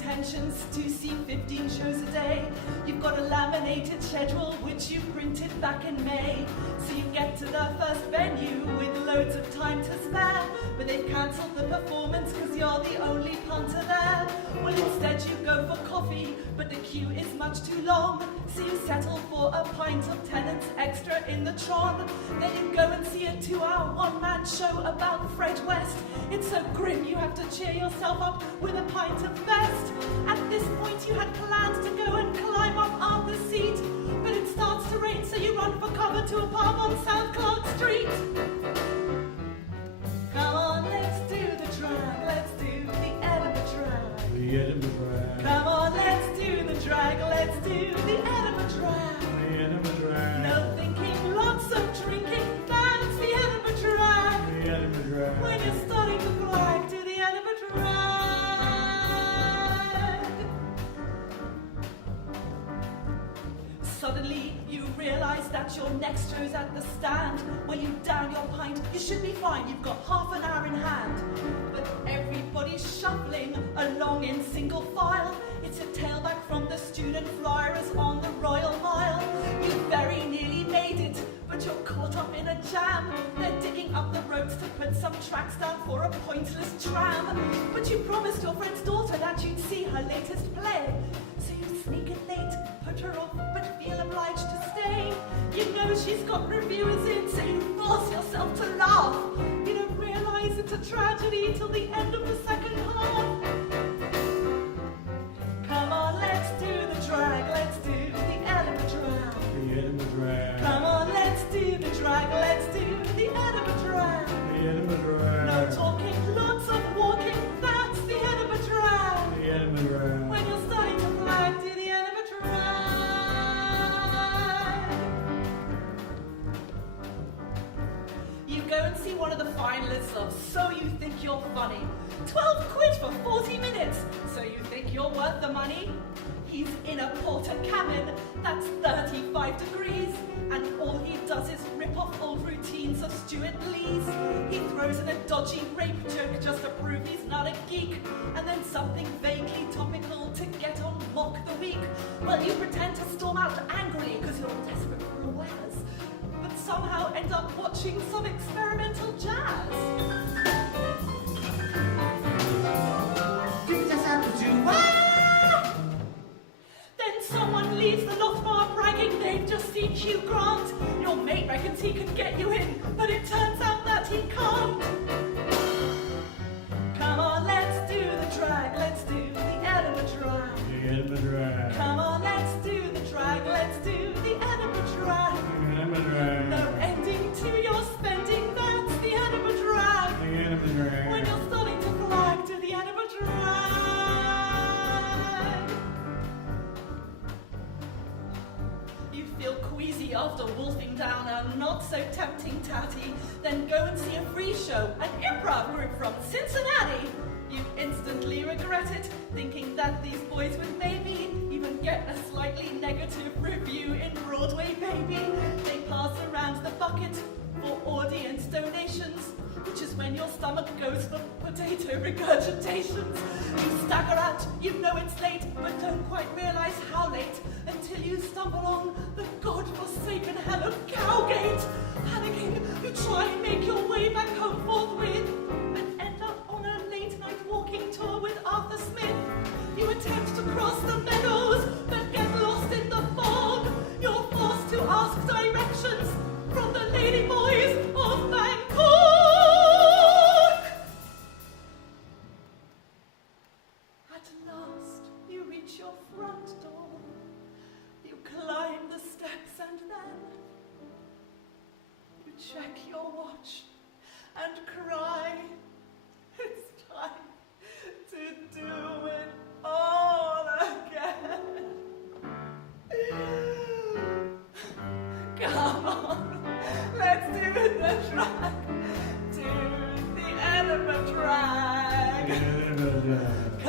intentions to see 15 shows a day. You've got a laminated schedule which you printed back in May. So you get to the first venue with loads of time to spare, but they've cancelled the performance because you're the only punter there. Well, instead you go for coffee, but the queue is much too long, so you settle for a pint of Tennant's Extra in the Tron. Then you go and see a 2-hour one-man show about Fred West. It's so grim you have to cheer yourself up with a pint of best. At this point you had planned to go and climb up Arthur's Seat, but it starts to rain, so you run for cover to a pub on South Clark Street. Come on, let's do the drag, let's do the Edinburgh Drag. The Edinburgh Drag. Come on, let's do the drag, let's do the Edinburgh Drag. The Edinburgh Drag. No thinking, lots of drinking, that's the Edinburgh Drag. The Edinburgh Drag. When you're starting to brag, do the Edinburgh Drag. Suddenly you realise that your next show's at the stand. When you down your pint, you should be fine, you've got half an hour in hand. But everybody's shuffling along in single file. It's a tailback from the student flyers on the Royal Mile. You very nearly made it, but you're caught up in a jam. They're digging up the roads to put some tracks down for a pointless tram. But you promised your friend's daughter that you'd see her latest play. So you sneak it late, put her off, but feel obliged to stay. You know she's got reviewers in, so you force yourself to laugh. You don't realise it's a tragedy till the end of the second half. Come on, let's do the drag, let's do the Edinburgh Drag. The Edinburgh Drag. Come on, let's do the drag, let's do the Edinburgh Drag. The Edinburgh Drag. No talking, lots of walking, that's the Edinburgh Drag. The Edinburgh Drag. When you're starting to flag, do the Edinburgh Drag. You go and see one of the finalists of So You Think You're Funny. 12 quid for 40 minutes, so you think you're worth the money? He's in a porter cabin that's 35 degrees, and all he does is rip off old routines of Stuart Lee's. He throws in a dodgy rape joke just to prove he's not a geek, and then something vaguely topical to get on Mock the Week. Well, you pretend to storm out angrily because you're desperate for a wares, but somehow end up watching some experimental jazz. Then someone leaves the loft bar bragging they've just seen Hugh Grant. Your mate reckons he can get you in, but it turns out that he can't. Come on, let's do the drag, let's do the Edinburgh Drag. The Edinburgh Drag. Come on, let's do the drag, let's do the Edinburgh Drag. The Edinburgh Drag. No ending to your spending, that's the Edinburgh Drag. The Edinburgh Drag. When you're starting to flag, do the Edinburgh Drag. You feel queasy after wolfing down a not so tempting tatty, then go and see a free show, an improv group from Cincinnati. You instantly regret it, thinking that these boys would maybe even get a slightly negative review in Broadway Baby. They pass around the bucket for audience donations, which is when your stomach goes for potato regurgitations. You stagger out, you know it's late, but don't quite realise how late until you stumble on the godforsaken hell of Cowgate. Panicking, you try and make your way back home forthwith, but end up on a late-night walking tour with Arthur Smith. You attempt to cross the meadows, but get lost in the fog. You're forced to ask directions from the ladyboys of Bangkok. At last, you reach your front door. You climb the steps and then you check your watch and cry. It's time to do it all again. Come on, let's do the drag. Do the Edinburgh Drag. The Edinburgh Drag.